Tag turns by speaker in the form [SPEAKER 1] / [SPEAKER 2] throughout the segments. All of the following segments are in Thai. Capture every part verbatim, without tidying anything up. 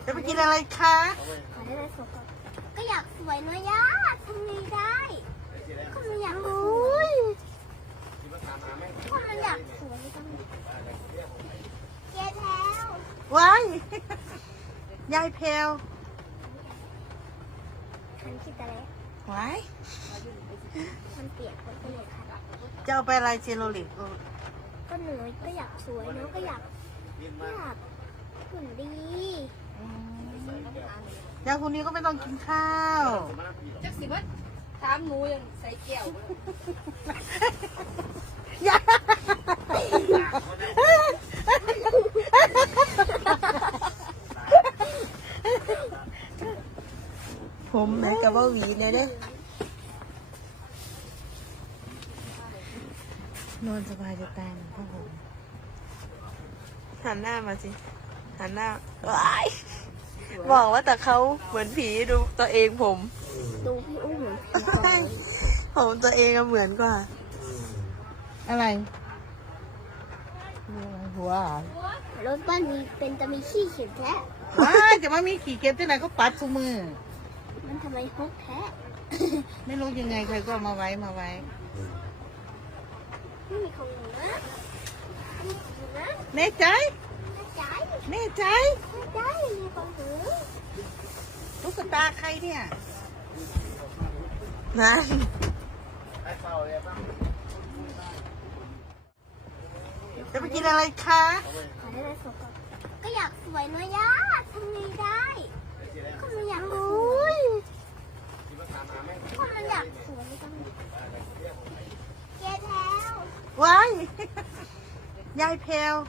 [SPEAKER 1] จะไปกินอะไรคะ
[SPEAKER 2] ขอได้ไหมสวยก็อยากสวยนะย่าทำไงได้ก็ไม่อยากสวยก็มันอยากสวยจังเจ๊แถว
[SPEAKER 1] ว้ายยายแพลว
[SPEAKER 2] ฉันคิดอะไร
[SPEAKER 1] ว้าย
[SPEAKER 2] มันเปียกมันก็เลยค่ะ
[SPEAKER 1] จะเอาไปอะไรเจโรลิก
[SPEAKER 2] ก็เหนื่อยก็อยากสวยนะก็อยากอยากหุ่นดี
[SPEAKER 1] ยายคนนี้ก็ไม่ต้องกินข้าว
[SPEAKER 3] จักสิบัดถามหนูยังใส่แก้วย
[SPEAKER 1] ายผมแม่กับว่าหวีเนี่ยเด้นอนสบายจะตายนะพ่อผมหันหน้ามาสิหันหน้าว้ายบอกว่าแต่เขาเหมือนผีดูตัวเองผม
[SPEAKER 2] ดูพี่อุ้มเหมือนผีเลย
[SPEAKER 1] ผมตัวเองอะเหมือนกว่า อะไรหัว
[SPEAKER 2] รถบ้านมีเป็นจะมีขี้เขียนแท้
[SPEAKER 1] ว้ายจะมามีขี่เก็บที่ไหนก็ปัดทุกมือ
[SPEAKER 2] มันทำไมฮกแท้
[SPEAKER 1] ไม่รู้ยังไงใครก็เอามาไว้มาไว้
[SPEAKER 2] ไม่มีของหนูนะไม่มีของหนูนะ
[SPEAKER 1] แน่ใจ
[SPEAKER 2] น่าใจ
[SPEAKER 1] แน่ใจ
[SPEAKER 2] น่าใจมีของหนู
[SPEAKER 1] ตุ๊กตาใครเนี่ยนะจะไปกินอะไรคะ
[SPEAKER 2] ขอได้ไหมสวยก็อยากสวยนะย่าทำไงได้ก็ไม่อยากสวยก็มันอยากสวยจังเจ๊แถว
[SPEAKER 1] ว้ายยายแพลว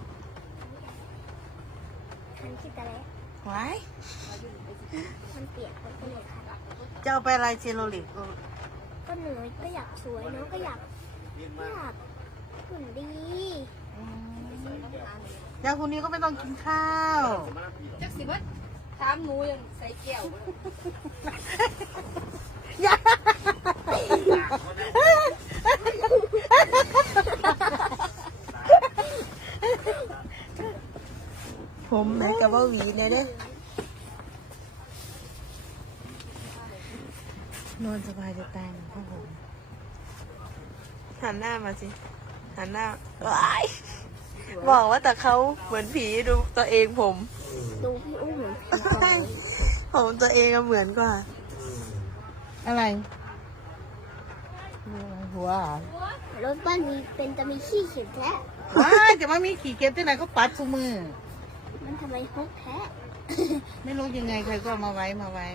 [SPEAKER 2] ฉันคิดอะไร
[SPEAKER 1] ว้าย
[SPEAKER 2] มันเปียกมันก็เลยค่ะ
[SPEAKER 1] จะเอาไปอะไรเจโรลิก
[SPEAKER 2] ก็เหนื่อยก็อยากสวยนะก็อยากอยากหุ่นดี
[SPEAKER 1] ยายคนนี้ก็ไม่ต้องกินข้าว
[SPEAKER 3] จักสิบัดถามหนูยังใส่แก้วย
[SPEAKER 1] ายผมแม่กับว่าหวีเนี่ยเด้นอนสบายจะตายนะพ่อผมหันหน้ามาสิหันหน้าว้ายบอกว่าแต่เขาเหมือนผีดูตัวเองผม
[SPEAKER 2] ดูพี่อุ้มเหมือนผีเลย
[SPEAKER 1] ผมตัวเองอะเหมือนกว่า อะไรหัว
[SPEAKER 2] รถบ้านมีเป็นจะมีขี้เขียนแท้
[SPEAKER 1] ว้ายจะมามีขี่เก็บที่ไหนก็ปัดทุกมือ
[SPEAKER 2] มันทำไมฮกแท้
[SPEAKER 1] ไม่รู้ยังไงใครก็เอามาไว้มาไว้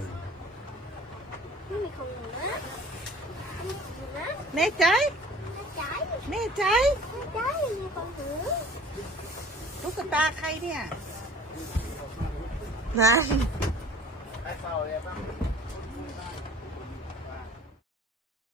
[SPEAKER 2] ไม่มีของหนูนะไม่มีของหนูนะ
[SPEAKER 1] แน่ใจ
[SPEAKER 2] น่าใจ
[SPEAKER 1] แน่ใจ
[SPEAKER 2] น่าใจมีของหนู
[SPEAKER 1] ตุ๊กตาใครเนี่ยนะ